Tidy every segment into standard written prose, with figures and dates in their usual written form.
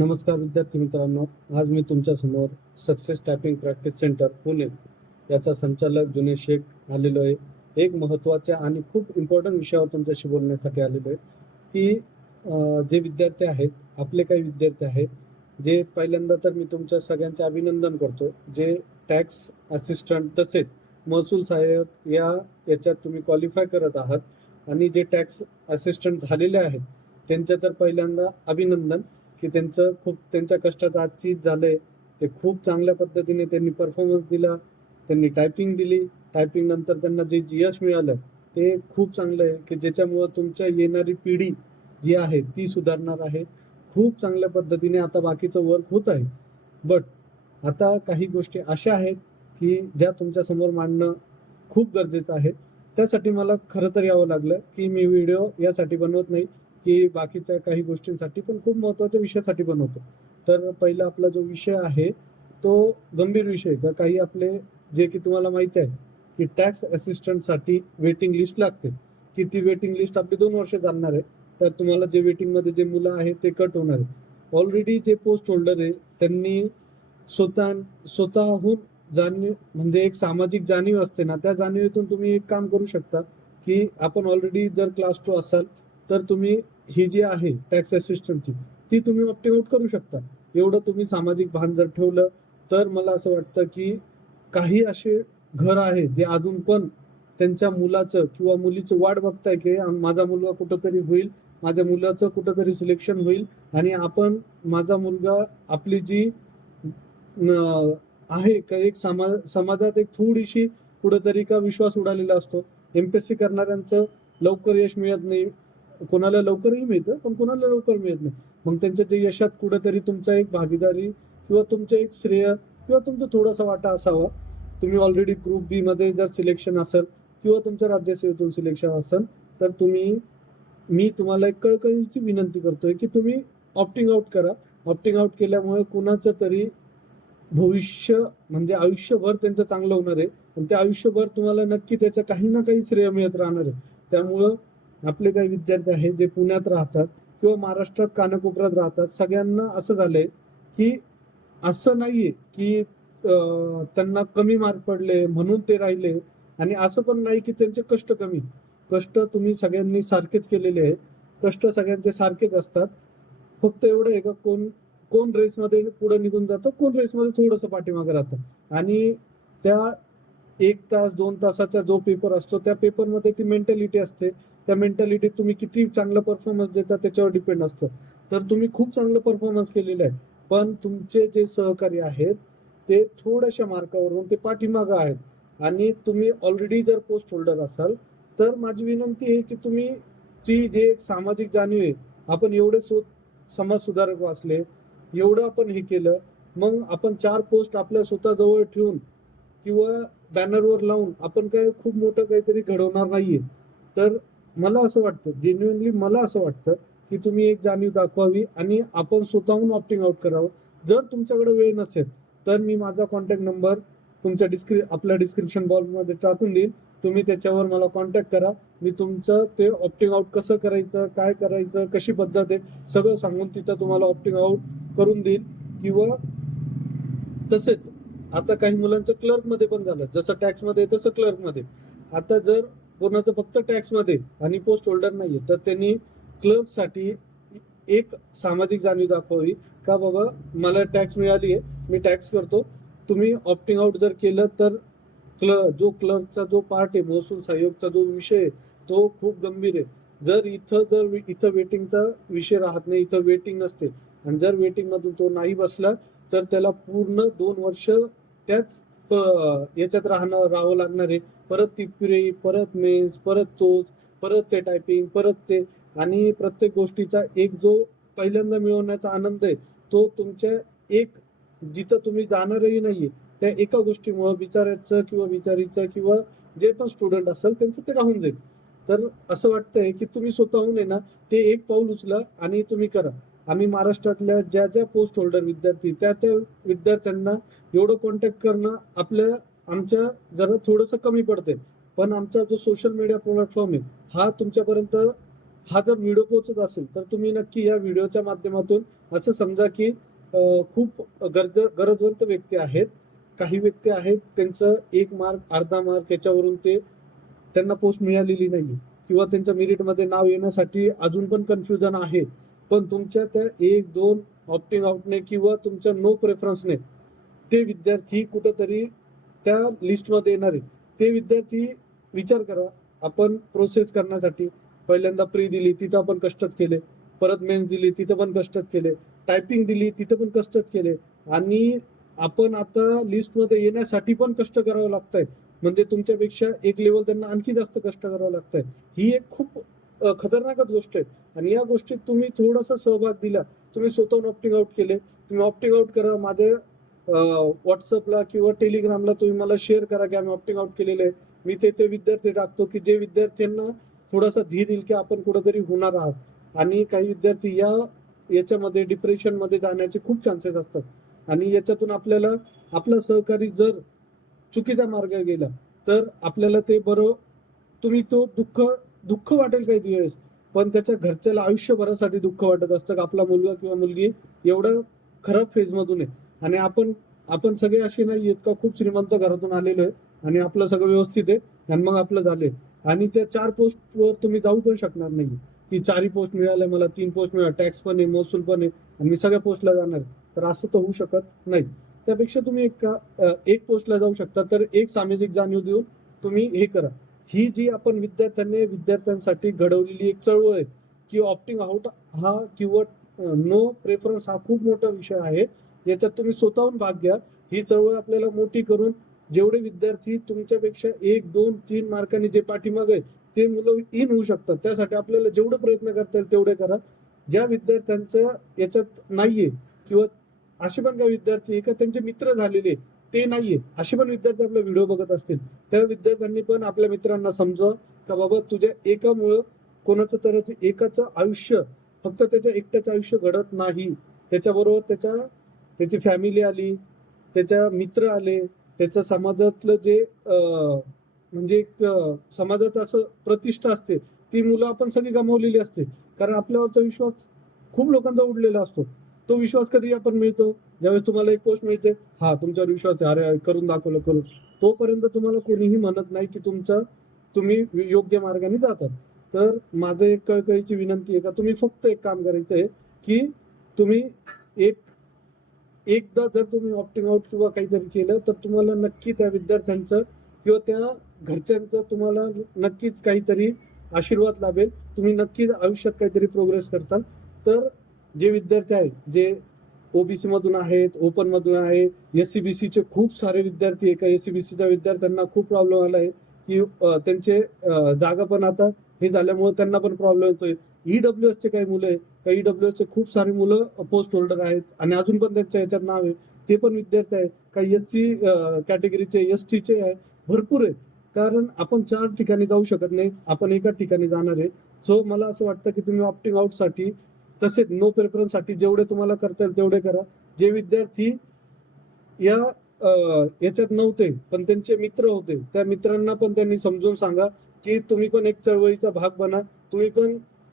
नमस्कार विद्यार्थी मित्रांनो, आज मी तुमच्या समोर success typing practice centre Pune याचा संचालक जुने शेख आलेलो आहे. एक महत्त्वाच्या आणि खूप इम्पॉर्टंट विषयावर तुमच्याशी बोलण्यासाठी आलेलो आहे की जे विद्यार्थी आहेत, आपले काही विद्यार्थी आहेत जे पहिल्यांदा तर मी तुमच्या सगळ्यांचे अभिनंदन करतो, जे टॅक्स असिस्टंट तसेच महसूल सहाय्यक याच्यात तुम्ही क्वालिफाय करत आहात आणि जे टॅक्स असिस्टंट झालेले आहेत त्यांच्या तर पहिल्यांदा अभिनंदन की त्यांच्या कष्टाचं आज चीज झालंय. ते खूप चांगल्या पद्धतीने त्यांनी परफॉर्मन्स दिला, त्यांनी टायपिंग दिली. टायपिंग नंतर त्यांना जे यश मिळालं ते खूप चांगलं आहे की ज्याच्यामुळं तुमच्या येणारी पिढी जी आहे ती सुधारणार आहे. खूप चांगल्या पद्धतीने आता बाकीचं वर्क होत आहे. बट आता काही गोष्टी अशा आहेत की ज्या तुमच्या समोर मांडणं खूप गरजेचं आहे. त्यासाठी मला खरं तर यावं लागलं की मी व्हिडिओ यासाठी बनवत नाही की बाकीच्या काही गोष्टींसाठी, पण खूप महत्त्वाच्या विषयासाठी बनवतो. तर पहिला आपला जो विषय आहे तो गंभीर विषय का काही आपले जे की तुम्हाला माहिती आहे की टॅक्स असिस्टंटसाठी वेटिंग लिस्ट लागते की ती वेटिंग लिस्ट आपली 2 वर्ष चालणार आहे. त्यात तुम्हाला जे वेटिंगमध्ये जे मुलं आहेत ते कट होणार आहे. ऑलरेडी जे पोस्ट होल्डर आहे त्यांनी स्वतःहून जाणीव म्हणजे एक सामाजिक जाणीव असते ना, त्या जाणीवेतून तुम्ही एक काम करू शकता की आपण ऑलरेडी जर क्लास 2 असाल तर तुम्ही ही जी आहे टॅक्स असिस्टंटची ती तुम्ही ऑप्टिंग आउट करू शकता. एवढं तुम्ही सामाजिक भान जर ठेवलं तर मला असं वाटतं की काही असे घर आहे जे अजून पण त्यांच्या मुलाचं किंवा मुलीचं वाट बघताय की माझा मुलगा कुठंतरी होईल, माझ्या मुलाचं कुठंतरी सिलेक्शन होईल आणि आपण माझा मुलगा आपली जी आहे का एक समाजात एक थोडीशी कुठंतरी का विश्वास उडालेला असतो. एमपीएससी करणाऱ्यांचं लवकर यश मिळत नाही, कोणाला लवकरही मिळतं पण कोणाला लवकर मिळत नाही. मग त्यांच्या ते यशात कुठेतरी तुमचा एक भागीदारी किंवा तुमचं एक श्रेय किंवा तुमचा थोडासा वाटा असावा. तुम्ही ऑलरेडी ग्रुप बी मध्ये जर सिलेक्शन असेल किंवा तुमच्या राज्यसेवेतून सिलेक्शन असेल तर मी तुम्हाला एक कळकळीची विनंती करतोय की तुम्ही ऑप्टिंग आउट करा. ऑप्टिंग आउट केल्यामुळे कुणाचं तरी भविष्य म्हणजे आयुष्यभर त्यांचं चांगलं होणार आहे आणि त्या आयुष्यभर तुम्हाला नक्की त्याचं काही ना काही श्रेय मिळत राहणार आहे. त्यामुळं आपले काही विद्यार्थी आहेत जे पुण्यात राहतात किंवा महाराष्ट्रात कानाकोपऱ्यात राहतात, सगळ्यांना असं झालंय की असं नाहीये की त्यांना कमी मार्क पडले म्हणून ते राहिले आणि असं पण नाही की त्यांचे कष्ट कमी. कष्ट तुम्ही सगळ्यांनी सारखेच केलेले आहे. कष्ट सगळ्यांचे सारखेच असतात. फक्त एवढं आहे का कोण कोण रेसमध्ये पुढे निघून जातं, कोण रेसमध्ये थोडंसं पाठीमागे राहतं आणि त्या 1 तास 2 तासाचा जो पेपर असतो त्या पेपरमध्ये ती मेंटॅलिटी असते. त्या मेंटॅलिटीत तुम्ही किती चांगला परफॉर्मन्स देता त्याच्यावर डिपेंड असतं. तर तुम्ही खूप चांगलं परफॉर्मन्स केलेलं आहे, पण तुमचे जे सहकारी आहेत ते थोड्याशा मार्कावरून ते पाठीमागं आहेत आणि तुम्ही ऑलरेडी जर पोस्ट होल्डर असाल तर माझी विनंती आहे की तुम्ही ती जे एक सामाजिक जाणीव आहे, आपण एवढे समाज सुधारक वाचले, एवढं आपण हे केलं, मग आपण 4 पोस्ट आपल्या स्वतःजवळ ठेवून किंवा बॅनरवर लावून आपण काय खूप मोठं काहीतरी घडवणार नाहीये. तर मला असं वाटतं, जेन्युइनली मला असं वाटतं की तुम्ही एक जाणीव दाखवावी आणि आपण स्वतःहून ऑप्टिंग आउट करावं. जर तुमच्याकडे वेळ नसेल तर मी माझा कॉन्टॅक्ट नंबर तुमच्या आपल्या डिस्क्रिप्शन बॉक्समध्ये टाकून देईन. तुम्ही त्याच्यावर मला कॉन्टॅक्ट करा. मी तुमचं ते ऑप्टिंग आउट कसं करायचं, काय करायचं, कशी पद्धत आहे सगळं सांगून तिथं तुम्हाला ऑप्टिंग आउट करून देईल. किंवा तसेच आता काही मुलांचं क्लर्कमध्ये पण झालं, जसं टॅक्समध्ये तसं क्लर्कमध्ये. आता जर कोणाचं फक्त टॅक्समध्ये आणि पोस्ट होल्डर नाहीये तर त्यांनी क्लर्कसाठी एक सामाजिक जाणीव दाखवावी का बाबा मला टॅक्स मिळाली आहे, मी टॅक्स करतो. तुम्ही ऑप्टिंग आउट जर केलं तर जो क्लर्कचा जो पार्ट आहे, महसूल सहाय्यकचा जो विषय आहे तो खूप गंभीर आहे. जर इथं वेटिंगचा विषय राहत नाही, इथं वेटिंग नसते आणि जर वेटिंग मधून तो नाही बसला तर त्याला पूर्ण 2 वर्ष त्याच याच्यात राहावं लागणार आहे. परत ती प्री, परत मेन्स, परत तोच, परत ते टायपिंग, परत ते आणि प्रत्येक गोष्टीचा एक जो पहिल्यांदा मिळवण्याचा आनंद आहे तो तुमच्या एक जिथं तुम्ही जाणारही नाहीये त्या एका गोष्टीमुळे बिचाऱ्याचं किंवा बिचारीचं किंवा जे पण स्टुडंट असेल त्यांचं ते राहून जाईल. तर असं वाटतंय की तुम्ही स्वतःहून आहे ना ते एक पाऊल उचला आणि तुम्ही करा. आम्ही महाराष्ट्रातल्या ज्या ज्या पोस्ट होल्डर विद्यार्थी त्या विद्यार्थ्यांना एवढं कॉन्टॅक्ट करणं आमच्या जरा थोडंसं कमी पडतंय. पण आमचा जो सोशल मीडिया प्लॅटफॉर्म आहे हा तुमच्यापर्यंत हा जर व्हिडिओ पोहोचत असेल तर तुम्ही नक्की या व्हिडिओच्या माध्यमातून असं समजा की खूप गरजवंत व्यक्ती आहेत, काही व्यक्ती आहेत त्यांचं 1 मार्क अर्धा मार्क याच्यावरून त्यांना पोस्ट मिळालेली नाही किंवा त्यांच्या मेरिटमध्ये नाव येण्यासाठी अजून पण कन्फ्युजन आहे. पण तुमच्या त्या 1-2 ऑप्टिंग आउटने किंवा तुमच्या नो प्रेफरन्सने ते विद्यार्थी कुठंतरी त्या लिस्टमध्ये येणार आहे. ते विद्यार्थी विचार करा, आपण प्रोसेस करण्यासाठी पहिल्यांदा प्री दिली, तिथं आपण कष्टच केले. परत मेन्स दिली, तिथं पण कष्टच केले. टायपिंग दिली, तिथं पण कष्टच केले. आणि आपण आता लिस्टमध्ये येण्यासाठी पण कष्ट करावं लागतंय. म्हणजे तुमच्यापेक्षा एक लेवल त्यांना आणखी जास्त कष्ट करावं लागतंय. ही एक खूप खतरनाकच गोष्ट आहे. आणि या गोष्टीत तुम्ही थोडासा सहभाग दिला, तुम्ही स्वतःहून ऑप्टिंग आउट केले, तुम्ही ऑप्टिंग आउट करा. माझ्या व्हॉट्सअपला किंवा टेलिग्रामला तुम्ही मला शेअर करा की आम्ही ऑप्टिंग आउट केलेलं आहे. मी ते विद्यार्थी टाकतो की जे विद्यार्थ्यांना थोडासा धीर येईल की आपण कुठंतरी होणार आहात. आणि काही विद्यार्थी याच्यामध्ये डिप्रेशनमध्ये जाण्याचे खूप चान्सेस असतात. आणि याच्यातून आपल्याला आपला सहकारी जर चुकीचा मार्ग गेला तर आपल्याला ते बरं, तुम्ही तो दुःख वाटेल काही दिवस, पण त्याच्या घरच्याला आयुष्यभरासाठी दुःख वाटत असतं की आपला मुलगा किंवा मुलगी एवढं खराब फेजमधून आहे. आणि आपण सगळे असे नाही आहेत का खूप श्रीमंत घरातून आलेलो आहे आणि आपलं सगळं व्यवस्थित आहे आणि मग आपलं झालंय. आणि त्या 4 पोस्टवर तुम्ही जाऊ पण शकणार नाही की 4ही पोस्ट मिळाल्या, मला 3 पोस्ट मिळाल्या, टॅक्स पण आहे, महसूल पण आहे आणि मी सगळ्या पोस्टला जाणार. तर असं तर होऊ शकत नाही. त्यापेक्षा तुम्ही एक पोस्टला जाऊ शकता. तर एक सामाजिक जाणीव देऊन तुम्ही हे करा. ही जी आपण विद्यार्थ्यांसाठी घडवलेली एक चळवळ आहे की ऑप्टिंग आउट हा किंवा नो प्रेफरन्स हा खूप मोठा विषय आहे. याच्यात तुम्ही स्वतःहून भाग घ्या. ही चळवळ आपल्याला मोठी करून जेवढे विद्यार्थी तुमच्यापेक्षा 1-2-3 मार्कांनी जे पाठीमागे आहे ते मुलं इन होऊ शकतात. त्यासाठी आपल्याला जेवढे प्रयत्न करता येईल तेवढे करा. ज्या विद्यार्थ्यांचं याच्यात नाहीये किंवा असे पण काही विद्यार्थी आहे का त्यांचे मित्र झालेले ते नाहीये, असे पण विद्यार्थी आपला व्हिडिओ बघत असतील, त्या विद्यार्थ्यांनी पण आपल्या मित्रांना समजावं का बाबा तुझ्या एकामुळं कोणाचं तर एकाचं आयुष्य, फक्त त्याच्या एकट्याचं आयुष्य घडत नाही. त्याच्याबरोबर त्याची फॅमिली आली, त्याच्या मित्र आले, त्याच्या समाजातलं जे म्हणजे एक समाजात असं प्रतिष्ठा असते, ती मुलं आपण सगळी गमावलेली असते. कारण आपल्यावरचा विश्वास खूप लोकांचा उडलेला असतो. तो विश्वास कधी आपण मिळतो ज्यावेळेस तुम्हाला एक पोस्ट मिळते, हा तुमच्यावर विश्वास आहे, अरे करून दाखवलं करून. तोपर्यंत तुम्हाला कोणीही म्हणत नाही की तुम्ही योग्य मार्गाने जातात. तर माझं एक कळकळीची विनंती आहे का तुम्ही फक्त एक काम करायचं आहे की तुम्ही एकदा जर तुम्ही ऑप्टिंग आउट किंवा काहीतरी केलं तर तुम्हाला नक्की त्या विद्यार्थ्यांचं किंवा त्या घरच्यांचं तुम्हाला नक्कीच काहीतरी आशीर्वाद लाभेल. तुम्ही नक्कीच आयुष्यात काहीतरी प्रोग्रेस करताल. तर जे विद्यार्थी आहेत, जे ओबीसी मधून आहेत, ओपन मधून आहे, एससीबीसीचे खूप सारे विद्यार्थी आहे का एससीबीसीच्या विद्यार्थ्यांना खूप प्रॉब्लेम आला आहे की त्यांचे जागा पण आता हे झाल्यामुळे त्यांना पण प्रॉब्लेम येतोय. ईडब्ल्यूएसचे काही मुलं आहे, काही ईडब्ल्यूएसचे खूप सारे मुलं पोस्ट होल्डर आहेत आणि अजून पण त्यांच्या याच्यात नाव आहे, ते पण विद्यार्थी आहेत. काही एससी कॅटेगरीचे, एसटीचे आहे, भरपूर आहे. कारण आपण 4 ठिकाणी जाऊ शकत नाही, आपण एका ठिकाणी जाणार आहे. सो मला असं वाटतं की तुम्ही ऑप्टिंग आउटसाठी तसेच नो प्रेफरन्ससाठी जेवढे तुम्हाला करता येईल तेवढे करा. जे विद्यार्थी याच्यात नव्हते पण त्यांचे मित्र होते, त्या मित्रांना पण त्यांनी समजून सांगा की तुम्ही पण एक चळवळीचा भाग बना.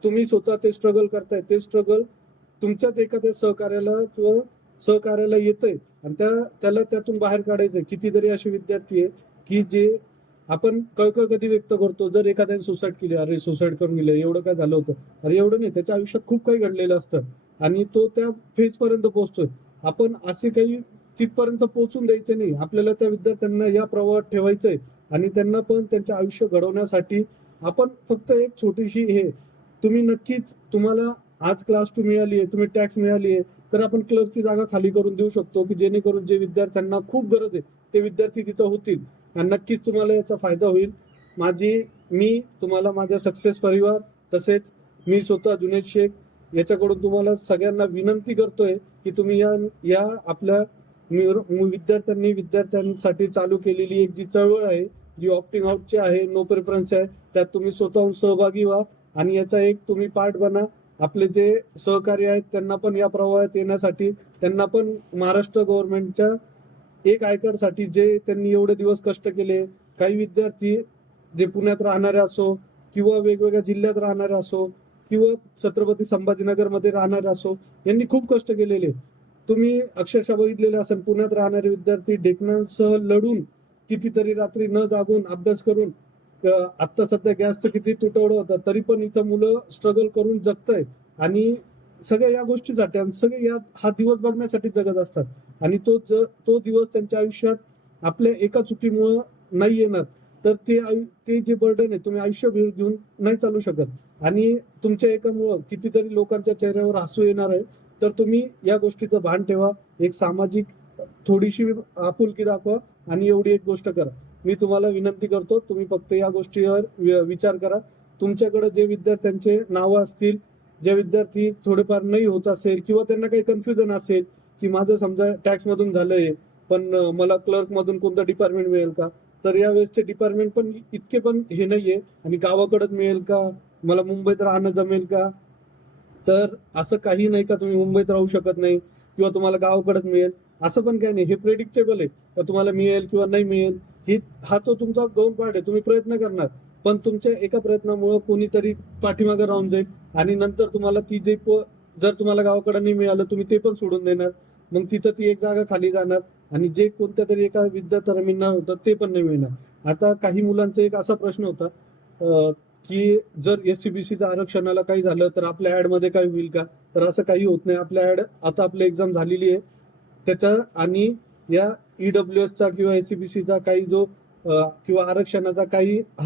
तुम्ही स्वतः ते स्ट्रगल करताय, ते स्ट्रगल तुमच्यात एखाद्या सहकार्याला येतंय आणि त्याला त्यातून बाहेर काढायचंय. कितीतरी असे विद्यार्थी आहे की जे आपण कळकळ कधी व्यक्त करतो, जर एखाद्याने सुसाईड केली, अरे सुसाईड करून गेलं, एवढं काय झालं होतं, अरे एवढं नाही, त्याच्या आयुष्यात खूप काही घडलेलं असतं आणि तो त्या फेज पर्यंत पोहोचतोय. आपण असे काही तिथपर्यंत पोहोचून द्यायचे नाही. आपल्याला त्या विद्यार्थ्यांना या प्रवाहात ठेवायचंय आणि त्यांना पण त्यांचं आयुष्य घडवण्यासाठी आपण फक्त एक छोटीशी तुम्ही नक्कीच, तुम्हाला आज क्लास 2 मिळाली आहे, तुम्ही टॅक्स मिळाली आहे, तर आपण क्लर्कची जागा खाली करून देऊ शकतो की जेणेकरून जे विद्यार्थ्यांना खूप गरज आहे ते विद्यार्थी तिथं होतील आणि नक्कीच तुम्हाला याचा फायदा होईल. मी तुम्हाला माझ्या सक्सेस परिवार तसेच मी स्वतः जुनेद शेख याच्याकडून तुम्हाला सगळ्यांना विनंती करतोय की तुम्ही या आपल्या विद्यार्थ्यांसाठी चालू केलेली एक जी चळवळ आहे, जी ऑप्टिंग आउटची आहे, नो प्रेफरन्स आहे, त्यात तुम्ही स्वतःहून सहभागी व्हा आणि याचा एक तुम्ही पार्ट बना. आपले जे सहकारी आहेत त्यांना पण या प्रवाहात येण्यासाठी, त्यांना पण महाराष्ट्र गव्हर्नमेंटच्या एक आयकडसाठी जे त्यांनी एवढे दिवस कष्ट केले. काही विद्यार्थी जे पुण्यात राहणारे असो किंवा वेगवेगळ्या जिल्ह्यात राहणारे असो, किंवा छत्रपती संभाजीनगरमध्ये राहणारे असो, यांनी खूप कष्ट केलेले. तुम्ही अक्षरशः बघितलेले असेल, पुण्यात राहणारे विद्यार्थी ढेकणांसह लढून कितीतरी रात्री न जागून अभ्यास करून आता सध्या गॅसचं किती तुटवडा होता तरी पण इथं मुलं स्ट्रगल करून जगताय. आणि सगळ्या या गोष्टीसाठी आणि सगळे या हा दिवस बघण्यासाठी जगत असतात. आणि तो दिवस त्यांच्या आयुष्यात आपल्या एका चुकीमुळं नाही येणार, तर ते जे बर्डन आहे तुम्ही आयुष्यभर घेऊन नाही चालू शकत. आणि तुमच्या एकामुळं कितीतरी लोकांच्या चेहऱ्यावर हसू येणार आहे. तर तुम्ही या गोष्टीचं भान ठेवा, एक सामाजिक थोडीशी आपुलकी दाखवा आणि एवढी एक गोष्ट करा. मी तुम्हाला विनंती करतो, तुम्ही फक्त या गोष्टीवर विचार करा. तुमच्याकडे जे विद्यार्थ्यांचे नावं असतील, जे विद्यार्थी थोडेफार नाही होत असेल किंवा त्यांना काही कन्फ्युजन असेल की माझं समजा टॅक्स मधून झालंय पण मला क्लर्क मधून कोणतं डिपार्टमेंट मिळेल का, तर यावेळेसचे डिपार्टमेंट पण इतके पण हे नाहीये. आणि गावाकडेच मिळेल का, मला मुंबईत राहणं जमेल का, तर असं काही नाही का तुम्ही मुंबईत राहू शकत नाही किंवा तुम्हाला गावाकडेच मिळेल असं पण काही नाही. हे प्रेडिक्टेबल आहे का तुम्हाला मिळेल किंवा नाही मिळेल. हा तो तुमचा गौण पाठ आहे. तुम्ही प्रयत्न करणार पण तुमच्या एका प्रयत्नामुळे कोणीतरी पाठीमागे राहून जाईल आणि नंतर तुम्हाला जर तुम्हाला गावाकडे नाही मिळालं तुम्ही ते पण सोडून देणार. मग तिथं ती एक जागा खाली जाणार आणि जे कोणत्या तरी एका विद्यार्थ्याला मिळणार होतं ते पण नाही मिळणार. आता काही मुलांचा एक असा प्रश्न होता की जर एससीबीसीच्या आरक्षणाला काही झालं तर आपल्या ऍड मध्ये काय होईल का, तर असं काही होत नाही. आपल्या ऍड आता आपली एक्झाम झालेली आहे त्याच्या आणि या ईडब्ल्यूएसचा किंवा एससीबीसीचा काही जो किंवा आरक्षणाचा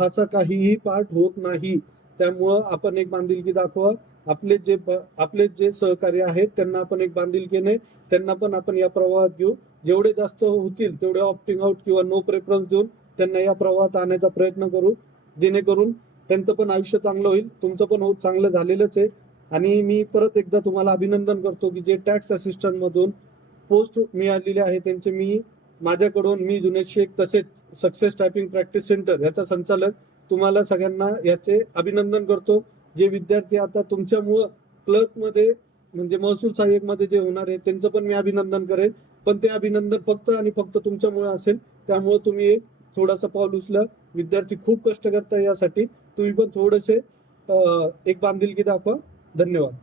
असा काहीही पार्ट होत नाही. त्यामुळं आपण एक बांधिलकी दाखवा. आपले जे सहकारी आहेत त्यांना आपण एक बांधिलकीने त्यांना पण आपण या प्रवाहात घेऊ. जेवढे जास्त होतील तेवढे ऑप्टिंग आउट किंवा नो प्रेफरन्स देऊन त्यांना या प्रवाहात आणण्याचा प्रयत्न करू, जेणेकरून त्यांचं पण आयुष्य चांगलं होईल. तुमचं पण चांगलं झालेलंच आहे. आणि मी परत एकदा तुम्हाला अभिनंदन करतो की जे टॅक्स असिस्टंट मधून पोस्ट मिळालेले आहे त्यांचे माझ्याकडून मी जुनेद शेख तसेच सक्सेस टायपिंग प्रॅक्टिस सेंटर याचा संचालक तुम्हाला सगळ्यांना याचे अभिनंदन करतो. जे विद्यार्थी आता तुमच्यामुळं क्लर्क मध्ये म्हणजे महसूल सहाय्यक मध्ये जे होणार आहे त्यांचं पण मी अभिनंदन करेन. पण ते अभिनंदन फक्त आणि फक्त तुमच्यामुळे असेल. त्यामुळे तुम्ही एक थोडासा पाऊल उचला. विद्यार्थी खूप कष्ट करताय यासाठी. तुम्ही पण थोडेसे एक बांधिलकी दाखवा. धन्यवाद.